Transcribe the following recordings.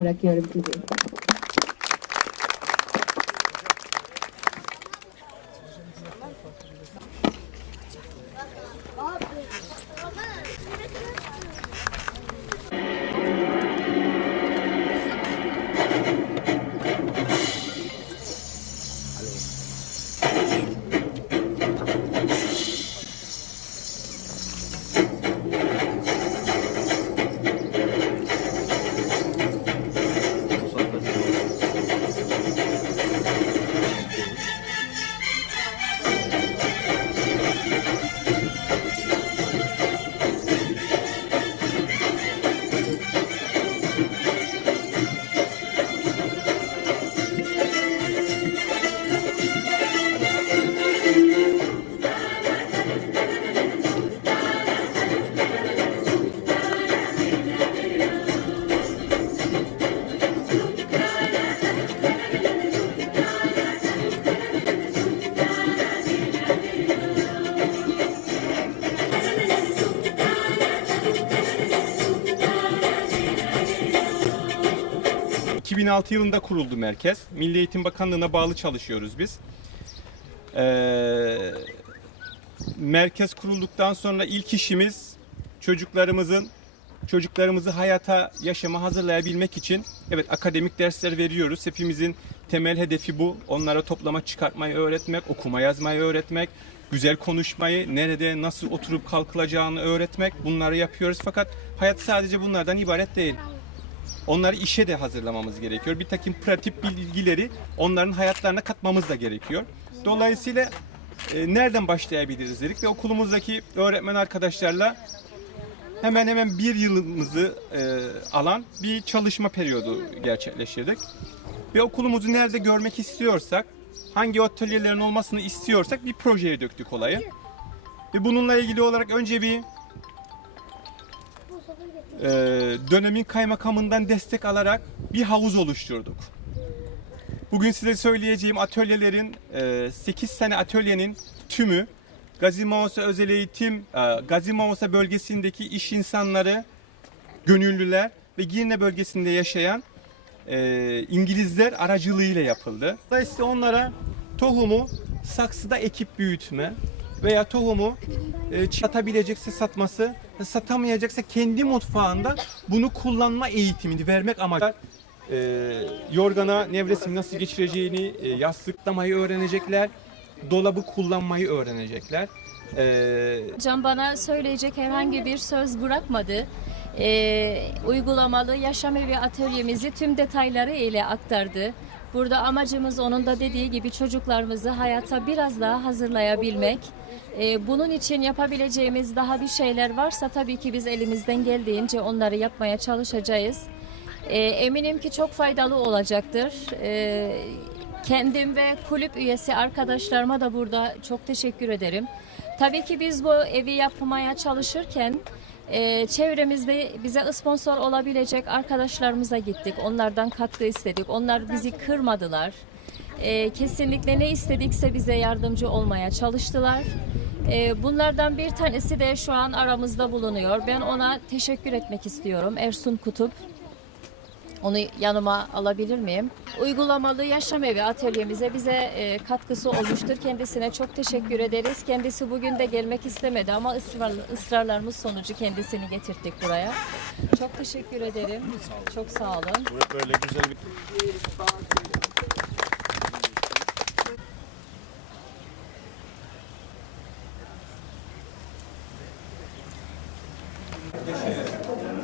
laquelle 2006 yılında kuruldu merkez. Milli Eğitim Bakanlığı'na bağlı çalışıyoruz biz. Ee, merkez kurulduktan sonra ilk işimiz çocuklarımızın çocuklarımızı hayata, yaşama hazırlayabilmek için evet akademik dersler veriyoruz. Hepimizin temel hedefi bu. Onlara toplama çıkartmayı öğretmek, okuma yazmayı öğretmek, güzel konuşmayı, nerede nasıl oturup kalkılacağını öğretmek. Bunları yapıyoruz fakat hayat sadece bunlardan ibaret değil. Onları işe de hazırlamamız gerekiyor. Bir takım pratik bilgileri onların hayatlarına katmamız da gerekiyor. Dolayısıyla e, nereden başlayabiliriz dedik ve okulumuzdaki öğretmen arkadaşlarla hemen hemen bir yılımızı e, alan bir çalışma periyodu gerçekleştirdik. Ve okulumuzu nerede görmek istiyorsak, hangi atölyelerin olmasını istiyorsak bir projeye döktük olayı. Ve bununla ilgili olarak önce bir e, dönemin kaymakamından destek alarak bir havuz oluşturduk. Bugün size söyleyeceğim atölyelerin, e, 8 tane atölyenin tümü Gazi Mausa Özel Eğitim, e, Gazi Mausa bölgesindeki iş insanları, gönüllüler ve Girne bölgesinde yaşayan e, İngilizler aracılığıyla yapıldı. Dolayısıyla onlara tohumu saksıda ekip büyütme veya tohumu e, satabilecekse satması, satamayacaksa kendi mutfağında bunu kullanma eğitimini vermek amacı. E, yorgana nevresim nasıl geçireceğini, e, yastıklamayı öğrenecekler, dolabı kullanmayı öğrenecekler. E, Can bana söyleyecek herhangi bir söz bırakmadı. Ee, uygulamalı yaşam evi atölyemizi tüm detayları ile aktardı. Burada amacımız onun da dediği gibi çocuklarımızı hayata biraz daha hazırlayabilmek. Ee, bunun için yapabileceğimiz daha bir şeyler varsa tabii ki biz elimizden geldiğince onları yapmaya çalışacağız. Ee, eminim ki çok faydalı olacaktır. Ee, kendim ve kulüp üyesi arkadaşlarıma da burada çok teşekkür ederim. Tabii ki biz bu evi yapmaya çalışırken e, çevremizde bize sponsor olabilecek arkadaşlarımıza gittik. Onlardan katkı istedik. Onlar bizi kırmadılar. E, kesinlikle ne istedikse bize yardımcı olmaya çalıştılar. E, bunlardan bir tanesi de şu an aramızda bulunuyor. Ben ona teşekkür etmek istiyorum. Ersun Kutup. Onu yanıma alabilir miyim? Uygulamalı yaşam evi atölyemize bize e, katkısı olmuştur. Kendisine çok teşekkür ederiz. Kendisi bugün de gelmek istemedi ama ısrarlı, ısrarlarımız sonucu kendisini getirttik buraya. Çok teşekkür ederim. Çok sağ olun. Böyle güzel bir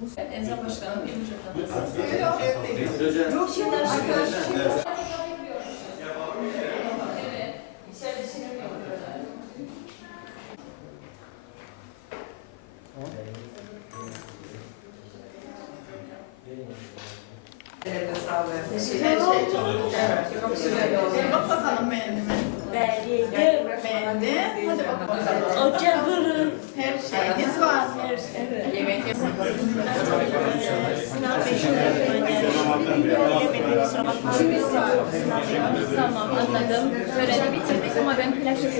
çok Evet. Çok güzel oldu. Bak bakalım beğendi mi? Beğendim. Beğendi. Hadi bak bakalım. Ocağın. Her şeyiniz var. Her şey. Yemek Tamam anladım. Töreni bitirdik ama ben plak